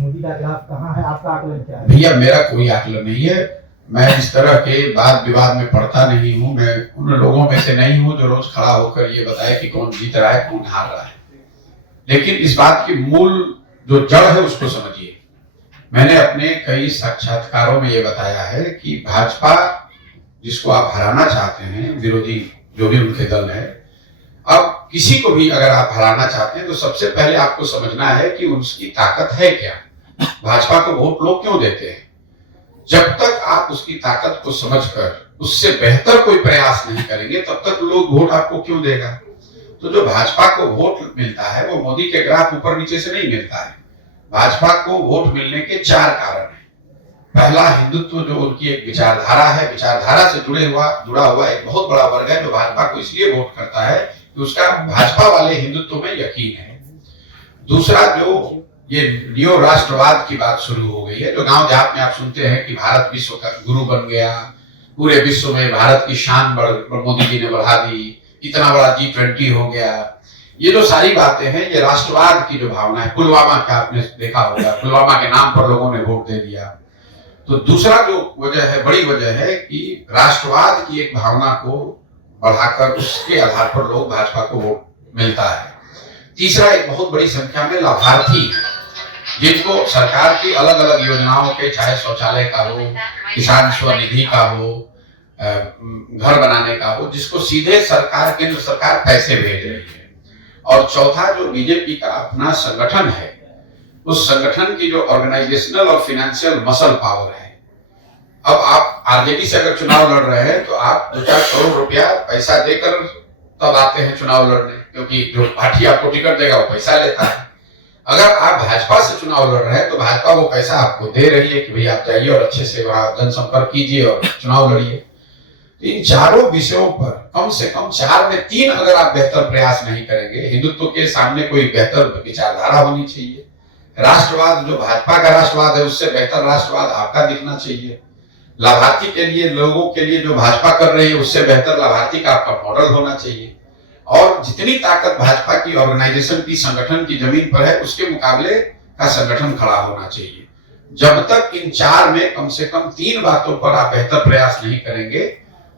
मोदी का ग्राफ कहाँ है, आपका आकलन क्या है? भैया मेरा कोई आकलन नहीं है, मैं इस तरह के वाद विवाद में पढ़ता नहीं हूँ। मैं उन लोगों में से नहीं हूँ जो रोज खड़ा होकर ये बताए कि कौन जीत रहा है कौन हार रहा है। लेकिन इस बात की मूल जो जड़ है उसको समझिए। मैंने अपने कई साक्षात्कारों में ये बताया है कि भाजपा जिसको आप हराना चाहते हैं, विरोधी जो भी उनके दल है, अब किसी को भी अगर आप हराना चाहते हैं तो सबसे पहले आपको समझना है कि उसकी ताकत है क्या। भाजपा को वोट लोग क्यों देते हैं? जब तक आप उसकी ताकत को समझकर उससे बेहतर कोई प्रयास नहीं करेंगे तब तक लोग वोट आपको क्यों देगा। तो जो भाजपा को वोट मिलता है वो मोदी के ग्राफ ऊपर नीचे से नहीं मिलता है। भाजपा को वोट मिलने के 4 कारण हैं। पहला, हिंदुत्व जो उनकी एक विचारधारा है, विचारधारा से जुड़ा हुआ एक बहुत बड़ा वर्ग है जो भाजपा को इसलिए वोट करता है कि उसका भाजपा वाले हिंदुत्व में यकीन है। दूसरा, जो ये नियो राष्ट्रवाद की बात शुरू हो गई है, जो गांव देहात में आप सुनते हैं कि भारत विश्व का गुरु बन गया, पूरे विश्व में भारत की शान मोदी जी ने बढ़ा दी, इतना बड़ा G20 हो गया, ये जो सारी बातें हैं ये राष्ट्रवाद की जो भावना है। पुलवामा का आपने देखा होगा, पुलवामा के नाम पर लोगों ने वोट दे दिया। तो दूसरा जो वजह है, बड़ी वजह है कि राष्ट्रवाद की एक भावना को बढ़ाकर उसके आधार पर लोग भाजपा को वोट मिलता है। तीसरा, एक बहुत बड़ी संख्या में लाभार्थी जिनको सरकार की अलग अलग योजनाओं के, चाहे शौचालय का हो, किसान स्वनिधि का हो, घर बनाने का हो, जिसको सीधे सरकार, केंद्र सरकार पैसे भेज रही है। और चौथा, जो बीजेपी का अपना संगठन है, उस संगठन की जो ऑर्गेनाइजेशनल और फाइनेंशियल मसल पावर है। अब आप आरजेडी से अगर चुनाव लड़ रहे हैं तो आप 2-4 करोड़ रुपया पैसा देकर तब आते हैं चुनाव लड़ने, क्योंकि जो पार्टी आपको टिकट देगा वो पैसा लेता है। अगर आप भाजपा से चुनाव लड़ रहे हैं तो भाजपा वो पैसा आपको दे रही है कि भाई आप जाइए और अच्छे से वहां जनसंपर्क कीजिए और चुनाव लड़िए। इन चारों विषयों पर कम से कम 4 में 3 अगर आप बेहतर प्रयास नहीं करेंगे, हिंदुत्व के सामने कोई बेहतर विचारधारा होनी चाहिए, राष्ट्रवाद जो भाजपा का राष्ट्रवाद है उससे बेहतर राष्ट्रवाद आपका दिखना चाहिए, लाभार्थी के लिए, लोगों के लिए जो भाजपा कर रही है उससे बेहतर लाभार्थी का आपका मॉडल होना चाहिए, और जितनी ताकत भाजपा की ऑर्गेनाइजेशन की, संगठन की जमीन पर है उसके मुकाबले का संगठन खड़ा होना चाहिए। जब तक इन 4 में कम से कम 3 बातों पर आप बेहतर प्रयास नहीं करेंगे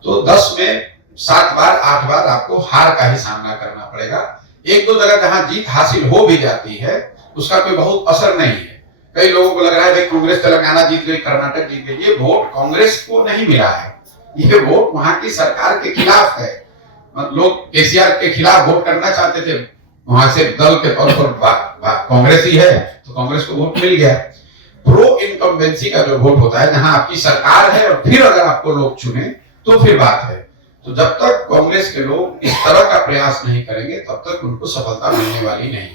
तो 10 में 7 बार 8 बार आपको हार का ही सामना करना पड़ेगा। 1-2 जगह जहां जीत हासिल हो भी जाती है उसका कोई बहुत असर नहीं है। कई लोगों को लग रहा है भाई कांग्रेस तेलंगाना जीत गई, कर्नाटक जीत गई, ये वोट कांग्रेस को नहीं मिला है, ये वोट वहां की सरकार के खिलाफ है। लोग केसीआर के खिलाफ वोट करना चाहते थे, वहां से दल के तौर पर कांग्रेस ही है तो कांग्रेस को वोट मिल गया। प्रो इनकम्बेंसी का जो वोट होता है, जहां आपकी सरकार है और फिर अगर आपको लोग चुने तो फिर बात है। तो जब तक कांग्रेस के लोग इस तरह का प्रयास नहीं करेंगे तब तक उनको सफलता मिलने वाली नहीं।